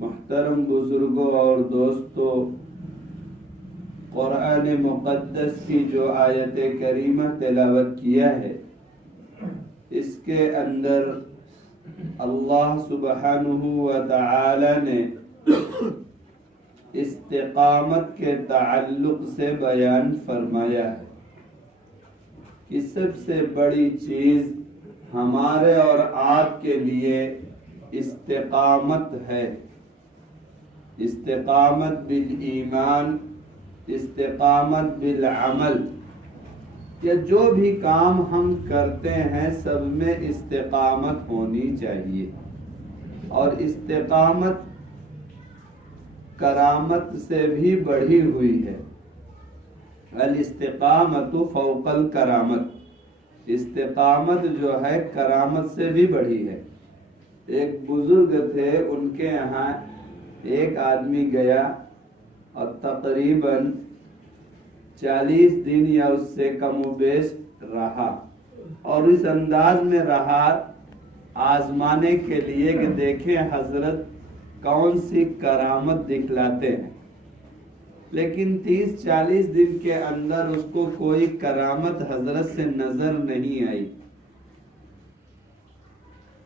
मुहतरम बुजुर्गों और दोस्तों, कुरान मुक़द्दस की जो आयत करीमा तिलावत किया है, इसके अंदर अल्लाह सुब्हानहू व तआला ने इस्तिकामत के ताल्लुक से बयान फरमाया है कि सबसे बड़ी चीज हमारे और आपके लिए इस्तिकामत है। इस्तिकामत बिल ईमान, इस्तिकामत बिल अमल, या जो भी काम हम करते हैं सब में इस्तिकामत होनी चाहिए। और इस्तिकामत करामत से भी बढ़ी हुई है। अल इस्तिकामतु फौकल करामत, इस्तिकामत जो है करामत से भी बढ़ी है। एक बुजुर्ग थे, उनके यहाँ एक आदमी गया और तकरीबन 40 दिन या उससे कमोबेश रहा, और इस अंदाज में रहा आजमाने के लिए कि देखें हजरत कौन सी करामत दिखलाते हैं। लेकिन 30-40 दिन के अंदर उसको कोई करामत हजरत से नजर नहीं आई।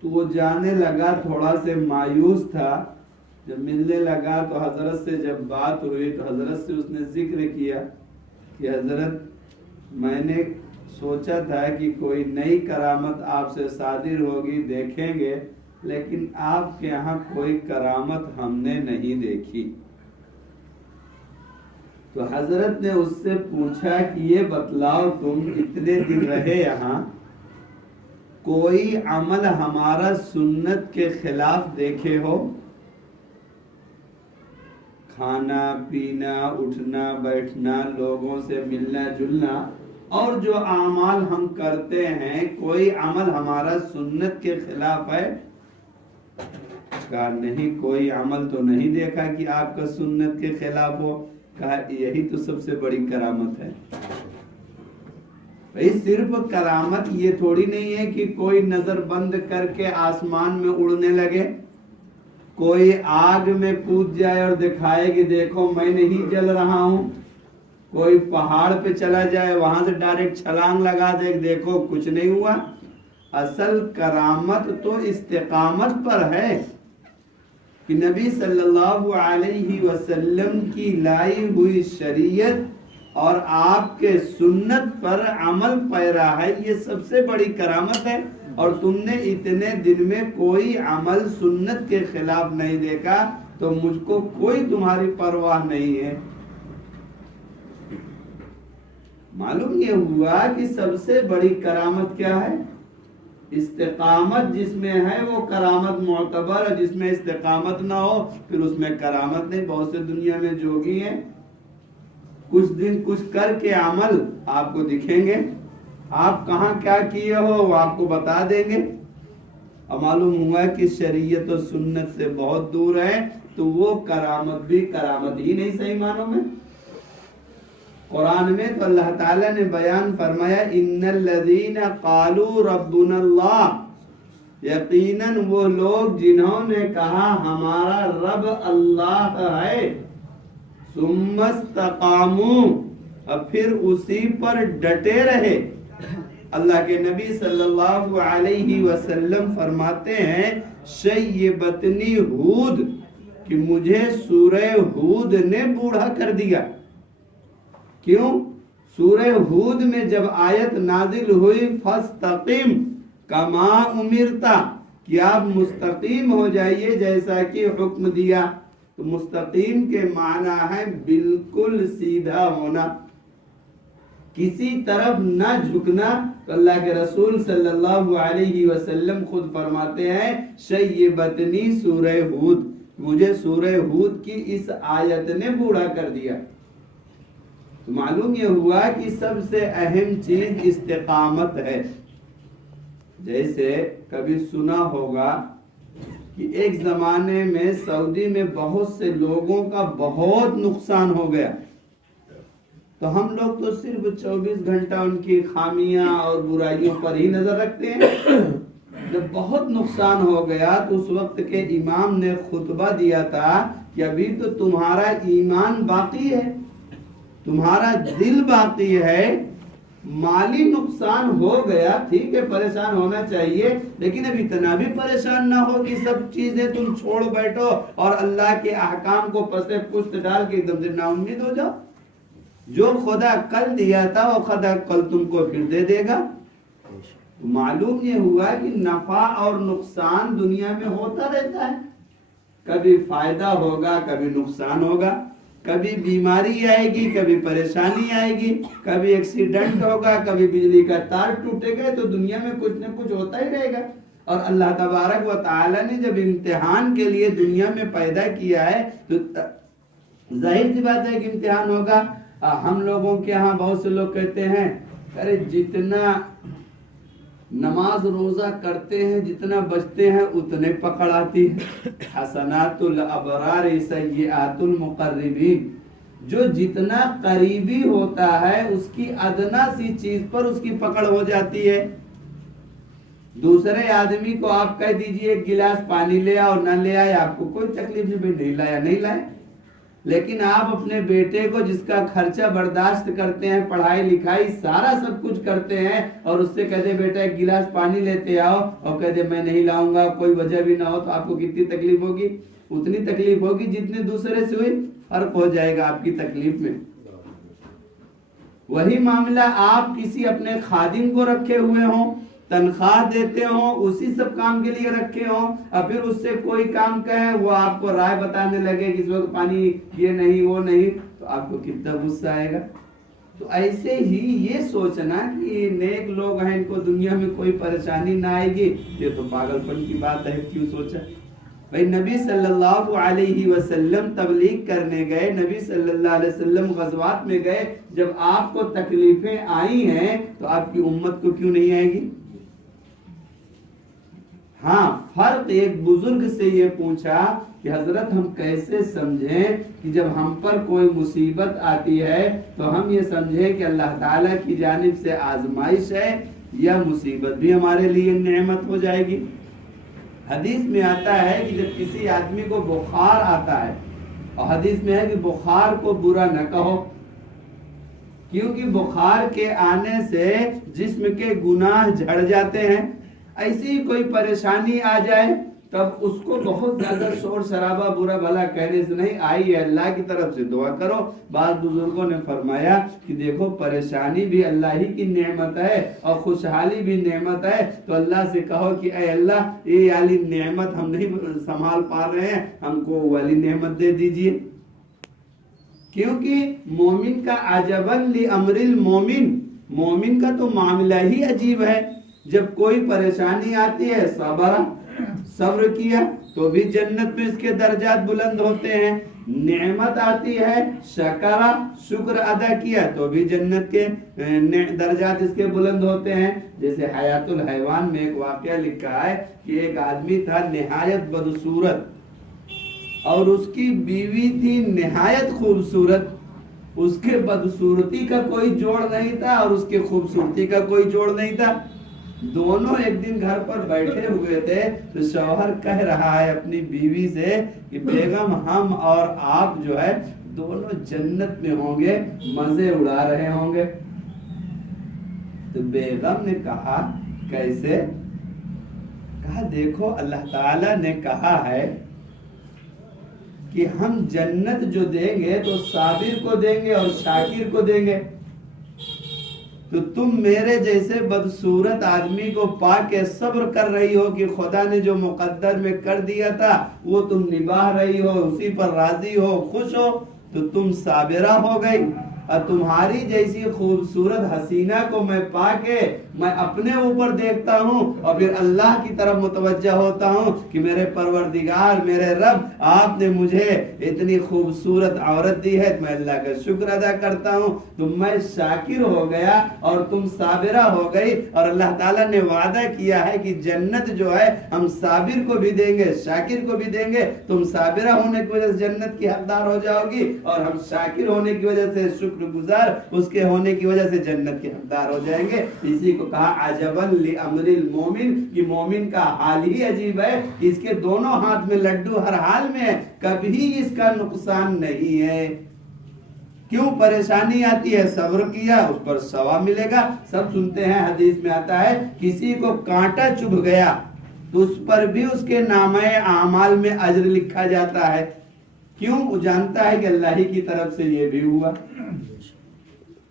तो वो जाने लगा, थोड़ा से मायूस था। जब मिलने लगा तो हजरत से जब बात हुई तो हजरत से उसने जिक्र किया कि हजरत, मैंने सोचा था कि कोई नई करामत आपसे सादिर होगी, देखेंगे, लेकिन आपके यहाँ कोई करामत हमने नहीं देखी। तो हजरत ने उससे पूछा कि ये बतलाओ, तुम इतने दिन रहे यहाँ, कोई अमल हमारा सुन्नत के खिलाफ देखे हो? खाना पीना, उठना बैठना, लोगों से मिलना जुलना, और जो अमाल हम करते हैं, कोई अमल हमारा सुन्नत के खिलाफ है? कहा नहीं, कोई अमल तो नहीं देखा कि आपका सुन्नत के खिलाफ हो। कहा यही तो सबसे बड़ी करामत है। भाई सिर्फ करामत ये थोड़ी नहीं है कि कोई नजर बंद करके आसमान में उड़ने लगे, कोई आग में कूद जाए और दिखाए कि देखो मैं नहीं जल रहा हूं, कोई पहाड़ पे चला जाए वहां से डायरेक्ट छलांग लगा दे, देखो कुछ नहीं हुआ। असल करामत तो इस्तिकामत पर है कि नबी सल्लल्लाहु अलैहि वसल्लम की लाई हुई शरीयत और आपके सुन्नत पर अमल पैरा है, ये सबसे बड़ी करामत है। और तुमने इतने दिन में कोई अमल सुन्नत के खिलाफ नहीं देखा, तो मुझको कोई तुम्हारी परवाह नहीं है। मालूम ये हुआ कि सबसे बड़ी करामत क्या है? इस्तिकामत जिसमें है वो करामत मोतबर है। जिसमें इस्तिकामत ना हो फिर उसमें करामत नहीं। बहुत से दुनिया में जोगी हैं, कुछ दिन कुछ करके अमल आपको दिखेंगे, आप कहाँ क्या किए हो वो आपको बता देंगे। अब मालूम हुआ कि शरीयत और सुन्नत से बहुत दूर है, तो वो करामत भी करामत ही नहीं सही मानो में। कुरान में तो अल्लाह ताला ने बयान फरमाया, इन्नल लज़ीना क़ालू रब्बुनल्लाह, यकीनन वो लोग जिन्होंने कहा हमारा रब अल्लाह है, सुम्मस्तकामू, और फिर उसी पर डटे रहे। अल्लाह के नबी सल्लल्लाहु अलैहि वसल्लम फरमाते हैं, शय्यबतनी हूद, कि मुझे सूरह हूद ने बूढ़ा कर दिया। क्यों? सूरह हूद में जब आयत नाजिल हुई, फस्तकीम कमा उमिरता, कि आप मुस्तकीम हो जाइए जैसा कि हुक्म दिया। तो मुस्तकीम के माना है बिल्कुल सीधा होना, किसी तरफ न झुकना। तो अल्लाह के रसूल सल्लल्लाहु अलैहि वसल्लम खुद फरमाते हैं, शय्यबतनी सूरह हूद, मुझे सूरह हूद की इस आयत ने बूढ़ा कर दिया। तो मालूम ये हुआ कि सबसे अहम चीज इस्तिकामत है। जैसे कभी सुना होगा कि एक जमाने में सऊदी में बहुत से लोगों का बहुत नुकसान हो गया, तो हम लोग तो सिर्फ 24 घंटा उनकी खामियां और बुराइयों पर ही नजर रखते हैं। जब बहुत नुकसान हो गया तो उस वक्त के इमाम ने खुतबा दिया था कि अभी तो तुम्हारा ईमान बाकी है, तुम्हारा दिल बाकी है, माली नुकसान हो गया, ठीक है परेशान होना चाहिए, लेकिन अब इतना भी परेशान ना हो कि सब चीजें तुम छोड़ बैठो और अल्लाह के अहकाम को पसे पुष्ट डाल के एकदम से नाउम्मीद हो जाओ। जो खुदा कल दिया था वो खुदा कल तुमको फिर दे देगा। तो मालूम ये हुआ कि नफा और नुकसान दुनिया में होता रहता है, कभी फायदा होगा कभी नुकसान होगा, कभी बीमारी आएगी कभी परेशानी आएगी, कभी एक्सीडेंट होगा, कभी बिजली का तार टूटेगा। तो दुनिया में कुछ न कुछ होता ही रहेगा। और अल्लाह तबारक व तआला ने जब इम्तिहान के लिए दुनिया में पैदा किया है तो जाहिर सी बात है कि इम्तिहान होगा। हम लोगों के यहाँ बहुत से लोग कहते हैं, अरे जितना नमाज रोजा करते हैं, जितना बचते हैं उतने पकड़ आती है। हसनातुल अबरार सय्यिआतुल मुकर्रबीन, जो जितना करीबी होता है उसकी अदना सी चीज पर उसकी पकड़ हो जाती है। दूसरे आदमी को आप कह दीजिए एक गिलास पानी ले आओ, ना ले आए आपको कोई तकलीफ नहीं, भाई नहीं लाया नहीं लाया। लेकिन आप अपने बेटे को जिसका खर्चा बर्दाश्त करते हैं, पढ़ाई लिखाई सारा सब कुछ करते हैं, और उससे कहते बेटा एक गिलास पानी लेते आओ, और कहते मैं नहीं लाऊंगा, कोई वजह भी ना हो, तो आपको कितनी तकलीफ होगी? उतनी तकलीफ होगी जितनी दूसरे से हुई, फर्क हो जाएगा आपकी तकलीफ में। वही मामला आप किसी अपने खादिम को रखे हुए हो, तनख्वाह देते हो, उसी सब काम के लिए रखे हो, और फिर उससे कोई काम कहे वो आपको राय बताने लगे कि इस वक्त पानी ये नहीं वो नहीं, तो आपको कितना गुस्सा आएगा। तो ऐसे ही ये सोचना कि नेक लोग हैं, इनको दुनिया में कोई परेशानी ना आएगी, ये तो पागलपन की बात है। क्यों सोचा? भाई नबी सल्लल्लाहु अलैहि वसल्लम तबलीग करने गए, नबी सल्लल्लाहु अलैहि वसल्लम गज़वात में गए, जब आपको तकलीफें आई हैं तो आपकी उम्मत को क्यों नहीं आएगी? हाँ, फर्क एक बुजुर्ग से ये पूछा कि हजरत हम कैसे समझें कि जब हम पर कोई मुसीबत आती है तो हम ये समझें कि अल्लाह ताला की जानिब से आजमाइश है, या मुसीबत भी हमारे लिए नेमत हो जाएगी। हदीस में आता है कि जब किसी आदमी को बुखार आता है, और हदीस में है कि बुखार को बुरा न कहो, क्योंकि बुखार के आने से जिस्म के गुनाह झड़ जाते हैं। ऐसी ही कोई परेशानी आ जाए तब उसको बहुत ज्यादा शोर शराबा बुरा भला कहने से नहीं, आई है अल्लाह की तरफ से दुआ करो। बाद बुजुर्गों ने फरमाया कि देखो परेशानी भी अल्लाह ही की नेमत है और खुशहाली भी नेमत है, तो अल्लाह से कहो कि ऐ अल्लाह ये वाली नेमत हम नहीं संभाल पा रहे हैं, हमको वाली नेमत दे दीजिए। क्योंकि मोमिन का अजबन लि अमरिल मोमिन, मोमिन का तो मामला ही अजीब है। जब कोई परेशानी आती है सब्र किया तो भी जन्नत में इसके दर्जात बुलंद होते हैं, नेमत आती है, शकरा शुक्र अदा किया तो भी जन्नत के दर्जात इसके बुलंद होते हैं। जैसे हयातुल हैवान में एक वाकया लिखा है कि एक आदमी था निहायत बदसूरत और उसकी बीवी थी निहायत खूबसूरत। उसके बदसूरती का कोई जोड़ नहीं था और उसके खूबसूरती का कोई जोड़ नहीं था। दोनों एक दिन घर पर बैठे हुए थे तो शौहर कह रहा है अपनी बीवी से कि बेगम हम और आप जो है दोनों जन्नत में होंगे, मजे उड़ा रहे होंगे। तो बेगम ने कहा कैसे? कहा देखो अल्लाह ताला ने कहा है कि हम जन्नत जो देंगे तो साबिर को देंगे और शाकिर को देंगे। तो तुम मेरे जैसे बदसूरत आदमी को पाके सब्र कर रही हो कि खुदा ने जो मुकद्दर में कर दिया था वो तुम निभा रही हो, उसी पर राजी हो, खुश हो, तो तुम साबिरा हो गई। और तुम्हारी जैसी खूबसूरत हसीना को मैं पाके मैं अपने ऊपर देखता हूँ और फिर अल्लाह की तरफ मुतवज्जा होता हूँ कि मेरे परवरदिगार, मेरे रब, आपने मुझे इतनी खूबसूरत औरत दी है, मैं अल्लाह का शुक्र अदा करता हूँ। तो मैं शाकिर हो गया और तुम साबिरा हो गई। और अल्लाह ताला ने वादा किया है कि जन्नत जो है हम साबिर को भी देंगे, शाकिर को भी देंगे। तुम साबिरा होने की वजह से जन्नत की हकदार हो जाओगी और हम शाकिर होने की वजह से, शुक्रगुजार उसके होने की वजह से जन्नत के हकदार हो जाएंगे। इसी को कहा अजबन लि अमरिल मोमिन, कि मोमिन का हाल ही अजीब है, इसके दोनों हाथ में लड्डू हर हाल में है, कभी इसका नुकसान नहीं है। क्यों परेशानी आती है? सब्र किया उस पर सवाब मिलेगा। सब सुनते हैं, हदीस में आता है किसी को कांटा चुभ गया तो उस पर भी उसके नामे आमाल में अज्र लिखा जाता है। क्यों? वो जानता है कि अल्लाह ही की तरफ से ये भी हुआ।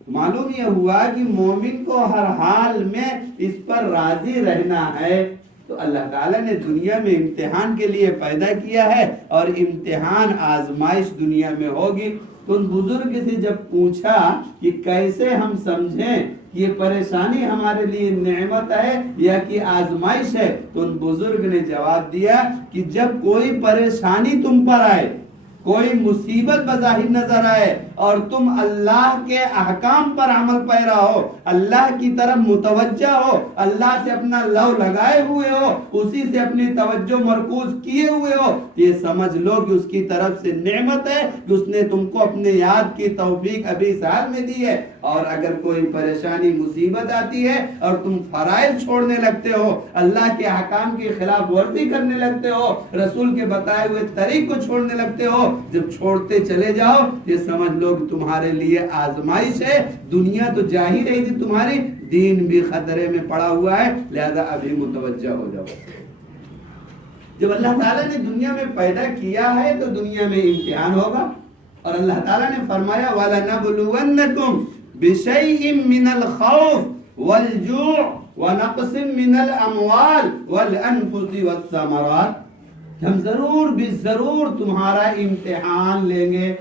मालूम यह हुआ कि मोमिन को हर हाल में इस पर राजी रहना है। तो अल्लाह ताला ने दुनिया में इम्तिहान के लिए पैदा किया है और इम्तिहान आजमाइश दुनिया में होगी। तो उन बुजुर्ग से जब पूछा कि कैसे हम समझें ये परेशानी हमारे लिए नेमत है या कि आजमाइश है, तो उन बुजुर्ग ने जवाब दिया कि जब कोई परेशानी तुम पर आए, कोई मुसीबत बज़ाहिर नजर आए और तुम अल्लाह के अहकाम पर अमल पैरा हो, अल्लाह की तरफ मुतवज्जा हो, अल्लाह से अपना लव लगाए हुए हो, उसी से अपनी तवज्जो मरकूज किए हुए हो, ये समझ लो कि उसकी तरफ से नेमत है कि उसने तुमको अपने याद की तौफीक अभी इस हाल में दी है। और अगर कोई परेशानी मुसीबत आती है और तुम फराइज छोड़ने लगते हो, अल्लाह के अहकाम की खिलाफ वर्जी करने लगते हो, रसूल के बताए हुए तरीक को छोड़ने लगते हो, जब छोड़ते चले जाओ ये समझ लो कि तुम्हारे लिए आजमाइश है। दुनिया तो जा ही रही थी तुम्हारी, दीन भी खतरे में पड़ा हुआ है, लिहाजा अभी मुतवज्जा हो जाओ। जब अल्लाह ताला ने दुनिया में पैदा किया है तो दुनिया में इम्तिहान होगा। और अल्लाह ताला ने फरमाया वलनबलुवन्नकुम बिशैइन मिनल खौफ वल जू' व नक़सिम मिनल अमवाल वल अनफुसि वस्समरात, हम जरूर भी जरूर तुम्हारा इम्तिहान लेंगे।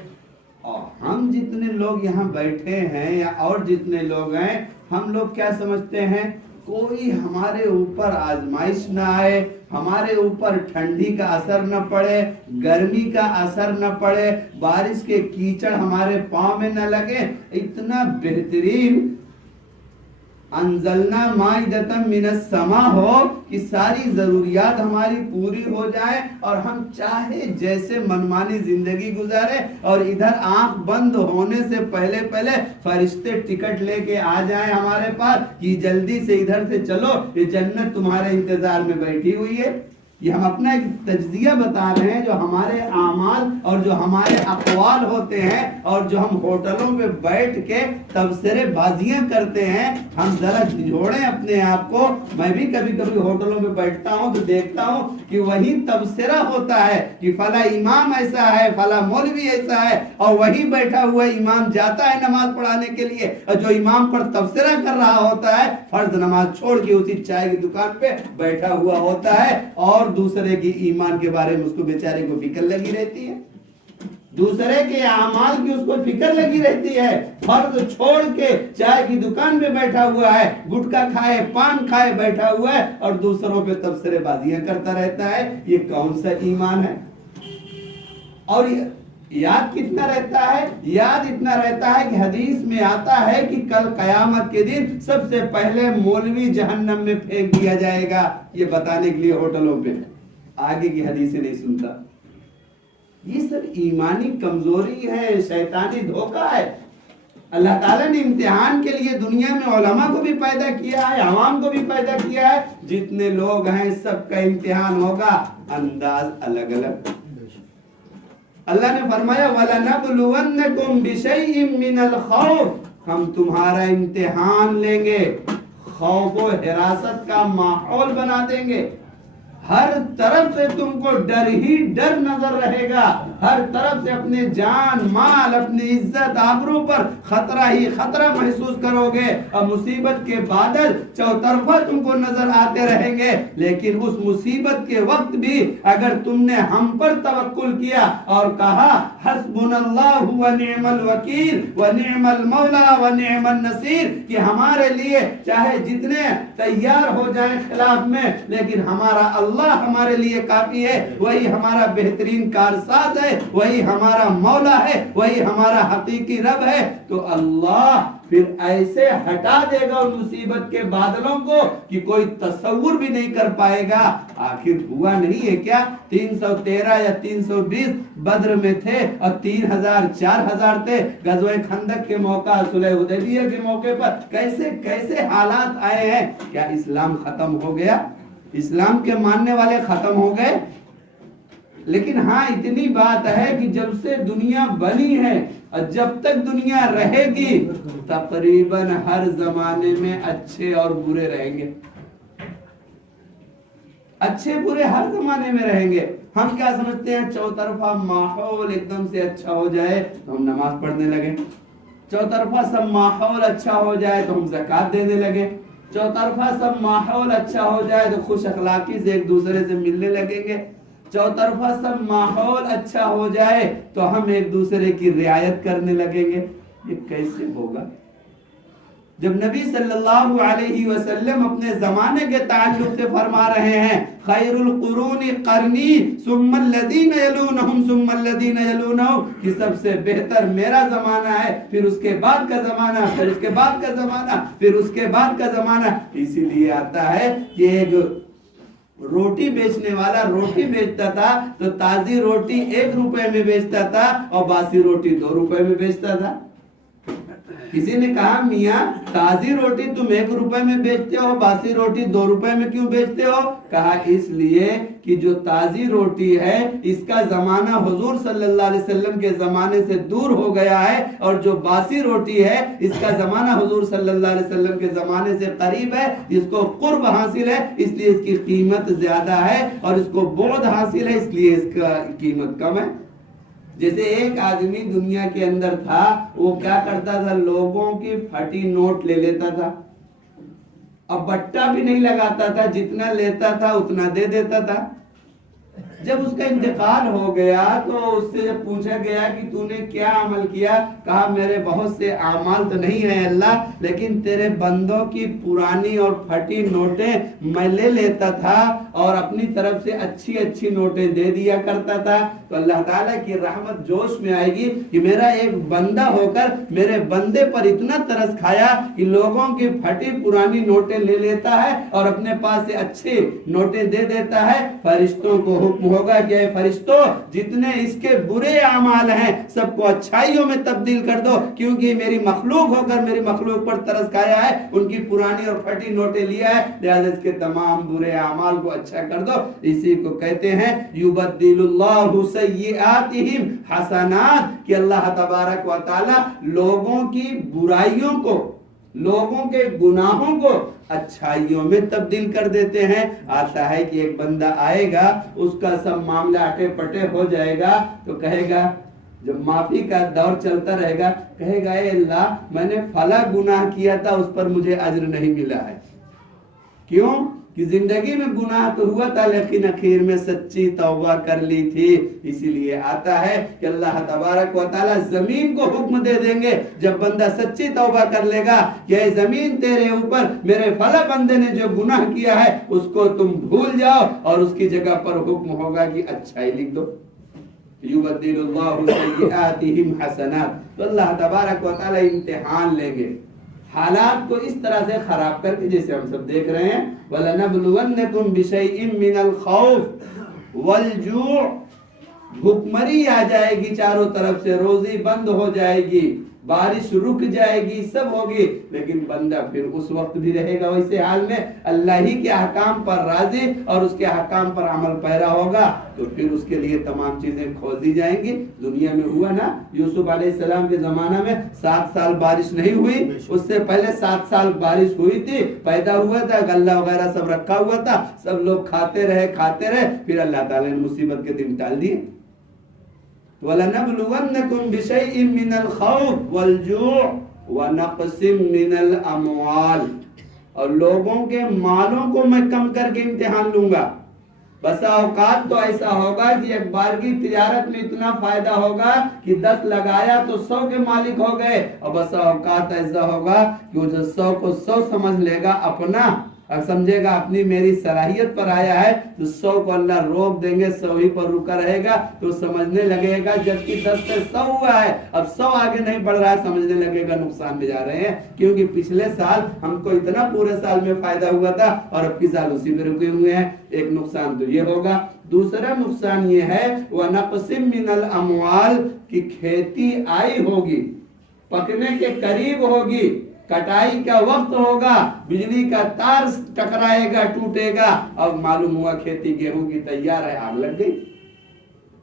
और हम जितने लोग यहाँ बैठे हैं या और जितने लोग हैं, हम लोग क्या समझते हैं? कोई हमारे ऊपर आजमाइश ना आए, हमारे ऊपर ठंडी का असर न पड़े, गर्मी का असर न पड़े, बारिश के कीचड़ हमारे पाँव में न लगे, इतना बेहतरीन अंजलना माइदतम मिनस समा हो कि सारी जरूरियात हमारी पूरी हो जाए और हम चाहे जैसे मनमानी जिंदगी गुजारे। और इधर आंख बंद होने से पहले पहले फरिश्ते टिकट लेके आ जाए हमारे पास कि जल्दी से इधर से चलो, ये जन्नत तुम्हारे इंतजार में बैठी हुई है। ये हम अपना एक तज्जिया बता रहे हैं, जो हमारे आमाल और जो हमारे अक़वाल होते हैं और जो हम होटलों में बैठ के तबसरे बाजियां करते हैं, हम जरा जोड़ें अपने आप को। मैं भी कभी कभी होटलों में बैठता हूं तो देखता हूं कि वही तबसरा होता है कि फला इमाम ऐसा है, फला मौलवी ऐसा है, और वही बैठा हुआ इमाम जाता है नमाज पढ़ाने के लिए, और जो इमाम पर तबसरा कर रहा होता है फर्ज नमाज छोड़ के उसी चाय की दुकान पे बैठा हुआ होता है और दूसरे की ईमान के बारे में उसको बेचारे को फिक्र लगी रहती है, दूसरे के अमाल की उसको फिक्र लगी रहती है। फर्ज छोड़ के चाय की दुकान पे बैठा हुआ है, गुटखा खाए पान खाए बैठा हुआ है और दूसरों पे तबसरेबाजियां करता रहता है। ये कौन सा ईमान है? और याद कितना रहता है? याद इतना रहता है कि हदीस में आता है कि कल कयामत के दिन सबसे पहले मौलवी जहन्नम में फेंक दिया जाएगा, ये बताने के लिए होटलों पे आगे की हदीसें नहीं सुनता। ये सब ईमानी कमजोरी है, शैतानी धोखा है। अल्लाह ताला ने इम्तिहान के लिए दुनिया में उलमा को भी पैदा किया है, अवाम को भी पैदा किया है। जितने लोग हैं सबका इम्तिहान होगा, अंदाज अलग अलग। अल्लाह ने फरमाया वलनबलुवन्नकुम बिशैइन मिनल खौफ, हम तुम्हारा इम्तिहान लेंगे, खौफ व हिरासत का माहौल बना देंगे। हर तरफ से तुमको डर ही डर नजर रहेगा, हर तरफ से अपने जान माल अपनी इज्जत आबरू पर खतरा ही खतरा महसूस करोगे और मुसीबत के बादल चौतरफा तुमको नजर आते रहेंगे। लेकिन उस मुसीबत के वक्त भी अगर तुमने हम पर तवक्कुल किया और कहा हस्बुनल्लाहु व निअमल वकील व निअमल मौला व निअमन नसीर, कि हमारे लिए चाहे जितने तैयार हो जाए खिलाफ में, लेकिन हमारा अल्लाह हमारे लिए काफी है, वही हमारा बेहतरीन कारसाज है, वही हमारा मौला है, वही हमारा हकीकी रब है, तो अल्लाह फिर ऐसे हटा देगा उन मुसीबत के बादलों को कि कोई तसव्वुर भी नहीं कर पाएगा। आखिर हुआ नहीं है क्या? 313 या 320 बद्र में थे और 3000 4000 थे। गज़वे खंदक के मौका, सुलह हुदैबिया के मौके पर कैसे कैसे हालात आए हैं। क्या इस्लाम खत्म हो गया? इस्लाम के मानने वाले खत्म हो गए? लेकिन हाँ, इतनी बात है कि जब से दुनिया बनी है और जब तक दुनिया रहेगी तकरीबन हर जमाने में अच्छे और बुरे रहेंगे, अच्छे बुरे हर जमाने में रहेंगे। हम क्या समझते हैं, चौतरफा माहौल एकदम से अच्छा हो जाए तो हम नमाज पढ़ने लगे, चौतरफा सब माहौल अच्छा हो जाए तो हम ज़कात देने लगे, चौतरफा सब माहौल अच्छा हो जाए तो खुश अखलाकी से एक दूसरे से मिलने लगेंगे, चौतरफा सब माहौल अच्छा हो जाए तो हम एक दूसरे की रियायत करने लगेंगे। ये कैसे होगा? जब नबी सल्लल्लाहु अलैहि वसल्लम अपने जमाने के ताल्लुक से फरमा रहे हैं खैरुल कुरूनी करनी सुम्मल लदीन यलूनहुम सुम्मल लदीन यलूनहुम, कि सबसे बेहतर मेरा जमाना है, फिर उसके बाद का जमाना, फिर उसके बाद का जमाना, फिर उसके बाद का जमाना। इसीलिए आता है कि एक रोटी बेचने वाला रोटी बेचता था तो ताजी रोटी 1 रुपए में बेचता था और बासी रोटी 2 रुपए में बेचता था। किसी ने कहा मियाँ ताजी रोटी तुम 1 रुपए में बेचते हो, बासी रोटी 2 रुपए में क्यों बेचते हो? कहा इसलिए कि जो ताजी रोटी है इसका जमाना हुजूर सल्लल्लाहु अलैहि वसल्लम के जमाने से दूर हो गया है, और जो बासी रोटी है इसका जमाना हुजूर सल्लल्लाहु अलैहि वसल्लम के जमाने से करीब है, इसको कुर्ब हासिल है इसलिए इसकी कीमत ज्यादा है, और इसको बोध हासिल है इसलिए इसका कीमत कम है। जैसे एक आदमी दुनिया के अंदर था, वो क्या करता था, लोगों की फटी नोट ले लेता था और बट्टा भी नहीं लगाता था, जितना लेता था उतना दे देता था। जब उसका इंतकाल हो गया तो उससे जब पूछा गया कि तूने क्या अमल किया, कहा मेरे बहुत से अमाल तो नहीं है अल्लाह, लेकिन तेरे बंदों की पुरानी और फटी नोटें मैं ले लेता था और अपनी तरफ से अच्छी अच्छी नोटें दे दिया करता था। तो अल्लाह ताला की रहमत जोश में आएगी कि मेरा एक बंदा होकर मेरे बंदे पर इतना तरस खाया कि लोगों की फटी पुरानी नोटें ले लेता है और अपने पास से अच्छी नोटें दे देता है। फरिश्तों को हुक्म होगा कि फरिश्तों जितने इसके बुरे अमाल हैं सबको अच्छाइयों में तब्दील कर दो, क्योंकि मेरी मखलूक होकर मेरी मखलूक पर तरस खाया है, उनकी पुरानी और फटी नोटें लिया है, लिहाजा इसके तमाम बुरे अमाल को अच्छा कर दो। इसी को कहते हैं युबद्दिलुल्लाहु सय्यिआतिहिम हसनात, कि अल्लाह तबारक व तआला लोगों की बुराइयों को, लोगों के गुनाहों को अच्छाइयों में तब्दील कर देते हैं। आता है कि एक बंदा आएगा, उसका सब मामला अटे पटे हो जाएगा तो कहेगा, जब माफी का दौर चलता रहेगा, कहेगा ए अल्लाह मैंने फला गुनाह किया था उस पर मुझे अज्र नहीं मिला है। क्यों? कि जिंदगी में गुनाह तो हुआ था लेकिन आखिर में सच्ची तौबा कर ली थी। इसीलिए आता है कि अल्लाह तबारक व तआला जमीन को हुक्म दे देंगे, जब बंदा सच्ची तौबा कर लेगा, ये जमीन तेरे ऊपर मेरे फला बंदे ने जो गुनाह किया है उसको तुम भूल जाओ, और उसकी जगह पर हुक्म होगा कि अच्छाई लिख दो। युबद्दिलुल्लाहु सय्यिआतिहिम हसनात। तो अल्लाह तबारक व तआला इम्तिहान लेंगे हालात को इस तरह से खराब करके, जैसे हम सब देख रहे हैं, वलनबलुवन्नकुम बिशैइन मिनल खौफ वल जू', भूखमरी आ जाएगी चारों तरफ से, रोजी बंद हो जाएगी, बारिश रुक जाएगी, सब होगी, लेकिन बंदा फिर उस वक्त भी रहेगा वैसे हाल में, अल्लाह ही के अहकाम पर राजी और उसके अहकाम पर अमल पैरा होगा, तो फिर उसके लिए तमाम चीजें खोल दी जाएंगी। दुनिया में हुआ ना, यूसुफ अलैहिस्सलाम के जमाना में 7 साल बारिश नहीं हुई, उससे पहले 7 साल बारिश हुई थी, पैदा हुआ था, गल्ला वगैरह सब रखा हुआ था, सब लोग खाते रहे, फिर अल्लाह ताला ने मुसीबत के दिन टाल दिए। वलनबलुवन्नकुम बिशैइन मिनल खौफ वल जू' व नक़सिम मिनल अमवाल, और लोगों के मालों को मैं कम करके इम्तिहान लूंगा। बसा औकात तो ऐसा होगा कि एक बार की तिजारत में इतना फायदा होगा कि 10 लगाया तो 100 के मालिक हो गए, और बसा औकात ऐसा होगा कि वो जो 100 को 100 समझ लेगा अपना और समझेगा अपनी मेरी सलाहियत पर आया है, तो 100 को अल्लाह रोक देंगे, 100 ही पर रुका रहेगा, तो समझने लगेगा जबकि 10 से 100 हुआ है, अब 100 आगे नहीं बढ़ रहा है, समझने लगेगा नुकसान में जा रहे हैं, क्योंकि पिछले साल हमको इतना पूरे साल में फायदा हुआ था और अब की साल उसी में रुके हुए हैं। एक नुकसान तो ये होगा। दूसरा नुकसान ये है वह नक़सिम मिनल अमवाल, की खेती आई होगी, पकने के करीब होगी, कटाई का वक्त होगा, बिजली का तार टकराएगा, टूटेगा, और मालूम हुआ खेती गेहूं की तैयार है, आग लग गई।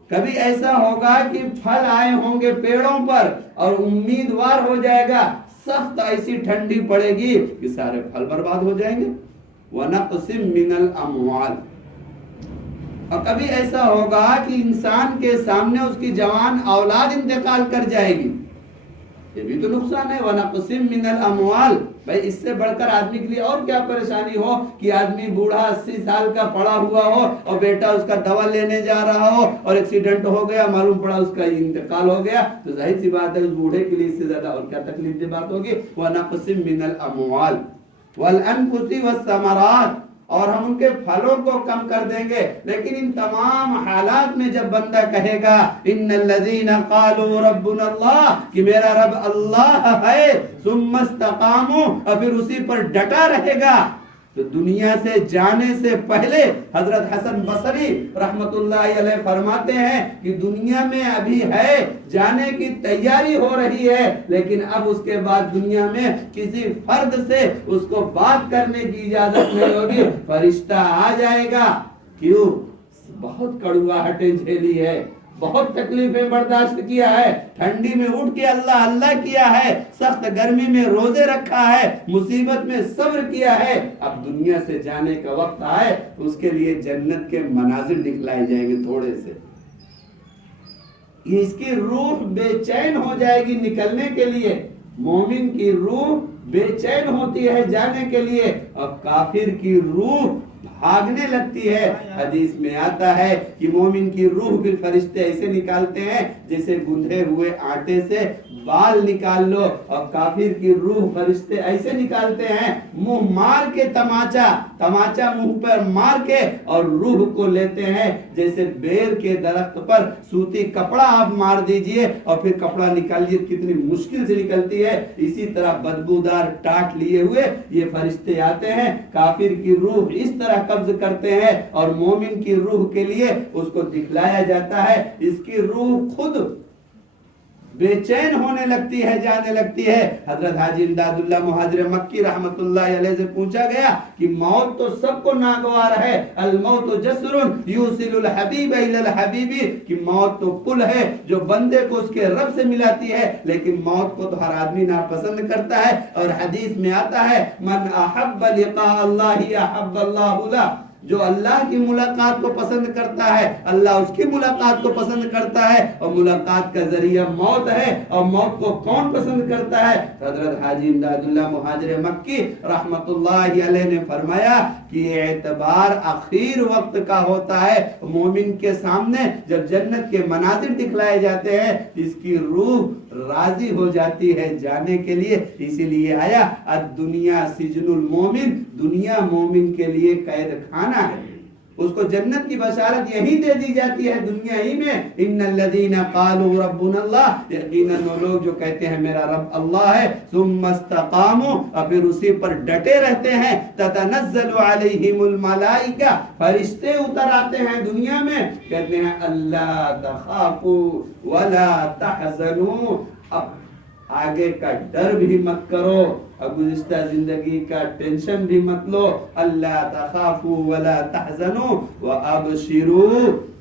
कभी ऐसा होगा कि फल आए होंगे पेड़ों पर और उम्मीदवार हो जाएगा, सख्त ऐसी ठंडी पड़ेगी कि सारे फल बर्बाद हो जाएंगे। वनक़सिम मिनल अमवाल, और कभी ऐसा होगा कि इंसान के सामने उसकी जवान औलाद इंतकाल कर जाएगी, ये भी तो नुकसान है। वनक़सिम मिनल अमवाल, भाई इससे बढ़कर आदमी के लिए और क्या परेशानी हो कि आदमी बूढ़ा 80 साल का पड़ा हुआ हो और बेटा उसका दवा लेने जा रहा हो और एक्सीडेंट हो गया, मालूम पड़ा उसका इंतकाल हो गया, तो जाहिर सी बात है उस बूढ़े के लिए इससे ज्यादा और क्या तकलीफ की बात होगी। वनक़सिम मिनल अमवाल वल अनफुसी वस्समरात, और हम उनके फलों को कम कर देंगे। लेकिन इन तमाम हालात में जब बंदा कहेगा इन्नल्लज़ीना क़ालू रब्बुनल्लाह, कि मेरा रब अल्लाह है, सुम्मा इस्तक़ामू, और फिर उसी पर डटा रहेगा, तो दुनिया से जाने से पहले हजरत हसन बसरी रहमतुल्लाह अलैह फरमाते हैं कि दुनिया में अभी है, जाने की तैयारी हो रही है, लेकिन अब उसके बाद दुनिया में किसी फर्द से उसको बात करने की इजाजत नहीं होगी, फरिश्ता आ जाएगा। क्यों? बहुत कड़वाहटें झेली है, बहुत तकलीफें बर्दाश्त किया है, ठंडी में उठ के अल्लाह अल्लाह किया है, सख्त गर्मी में रोजे रखा है, मुसीबत में सब्र किया है, अब दुनिया से जाने का वक्त आए, उसके लिए जन्नत के मनाजिर दिखलाए जाएंगे थोड़े से, ये इसकी रूह बेचैन हो जाएगी निकलने के लिए। मोमिन की रूह बेचैन होती है जाने के लिए, और काफिर की रूह भागने लगती है। हदीस में आता है कि मोमिन की रूह फिर फरिश्ते ऐसे निकालते हैं जैसे गूंथे हुए आटे से बाल निकाल लो, और काफिर की रूह फरिश्ते ऐसे निकालते हैं मुंह मार के, तमाचा मुंह पर मार के, और रूह को लेते हैं जैसे बेर के दरख्त पर सूती कपड़ा आप मार दीजिए और फिर कपड़ा निकालिए, कितनी मुश्किल से निकलती है, इसी तरह बदबूदार टाट लिए हुए ये फरिश्ते आते हैं। काफिर की रूह इस तरह कब्ज करते हैं और मोमिन की रूह के लिए उसको दिखलाया जाता है, इसकी रूह खुद बेचैन होने लगती है, जाने लगती है। हजरत हाजी इमदादुल्लाह मुहाजिर मक्की रहमतुल्लाह अलैह से पूछा गया कि मौत तो सबको नागवार है, अल मौत जसरुन युसिलुल हबीब इलल हबीबी, कि मौत तो पुल है जो बंदे को उसके रब से मिलाती है, लेकिन मौत को तो हर आदमी नापसंद करता है। और हदीस में आता है मन अहब्ब लिक़ा अल्लाहि अहब्बल्लाहु ला, जो अल्लाह की मुलाकात को पसंद करता है अल्लाह उसकी मुलाकात को पसंद करता है, और मुलाकात का जरिया मौत है, और मौत को कौन पसंद करता है? हजरत हाजी इमदादुल्लाह मुहाजिर मक्की रहमतुल्लाह अलैह ने फरमाया कि एतबार आखिर वक्त का होता है। मोमिन के सामने जब जन्नत के मनाजिर दिखलाए जाते हैं, इसकी रूह राजी हो जाती है जाने के लिए। इसीलिए आया अद दुनिया सिजनुल मोमिन, दुनिया मोमिन के लिए कैद खाना है, उसको जन्नत की बशारत यही दे दी जाती है दुनिया ही में। इन्नल्लज़ीना क़ालू रब्बुनल्लाह, यकीनन वो लोग जो कहते हैं मेरा रब अल्लाह है, सुम्मा इस्तक़ामू, और फिर उसी पर डटे रहते हैं, ततनज़्ज़लु अलैहिमुल मलाइका, फरिश्ते उतर आते हैं दुनिया में, कहते हैं अल्ला तख़ाफू वला तहज़नू, अब आगे का डर भी मत करो, अब गुज़िश्ता जिंदगी का टेंशन भी मत लो। अल्ला तख़ाफू वला तहज़नू व अबशिरू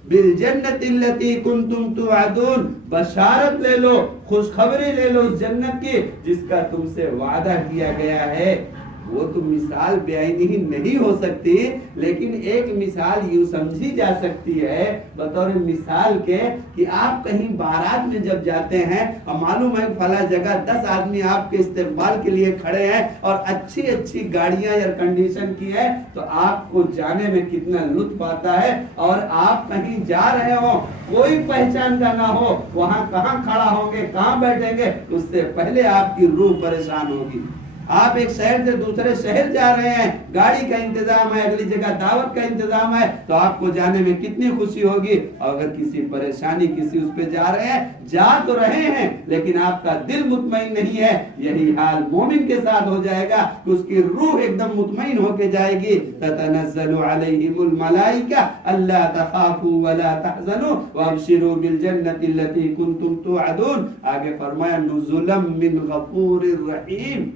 बिल जन्नति लती कुंतुम तुअदून, बशारत ले लो, खुशखबरी ले लो उस जन्नत की जिसका तुमसे वादा किया गया है। वो तो मिसाल बेआईनी ही नहीं हो सकती, लेकिन एक मिसाल यूं समझी जा सकती है बतौर मिसाल के कि आप कहीं बारात में जब जाते हैं और मालूम है फला जगह 10 आदमी आपके इस्तेकबाल के लिए खड़े हैं और अच्छी अच्छी गाड़ियां एयर कंडीशन की है, तो आपको जाने में कितना लुत्फ आता है। और आप कहीं जा रहे हो, कोई पहचान का ना हो, वहां कहाँ खड़ा होंगे, कहाँ बैठेंगे, उससे पहले आपकी रूह परेशान होगी। आप एक शहर से दूसरे शहर जा रहे हैं, गाड़ी का इंतजाम है, अगली जगह दावत का इंतजाम है, तो आपको जाने में कितनी खुशी होगी। और अगर किसी परेशानी किसी उस पे जा रहे हैं, जा तो रहे हैं लेकिन आपका दिल मुतमईन नहीं है, यही हाल मोमिन के साथ हो जाएगा कि उसकी रूह एकदम मुतमईन होके जाएगी। ततनज़्ज़लु अलैहिमुल मलाइका अल्ला तख़ाफू वला तहज़नू वअबशिरू बिल जन्नति लती कुंतुम तुअदून। आगे फरमाया नुज़ुलम मिन गफूरिर रहीम,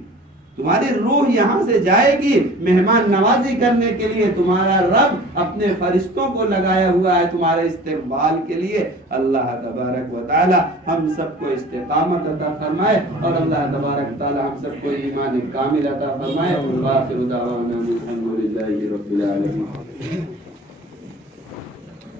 तुम्हारी रूह यहाँ से जाएगी मेहमान नवाजी करने के लिए, तुम्हारा रब अपने फरिश्तों को लगाया हुआ है तुम्हारे इस्तेकबाल के लिए। अल्लाह तबारक व तआला हम सबको इस्तिकामत अता फरमाए और अल्लाह तबारक व तआला हम सबको ईमान कामिल अता फरमाए।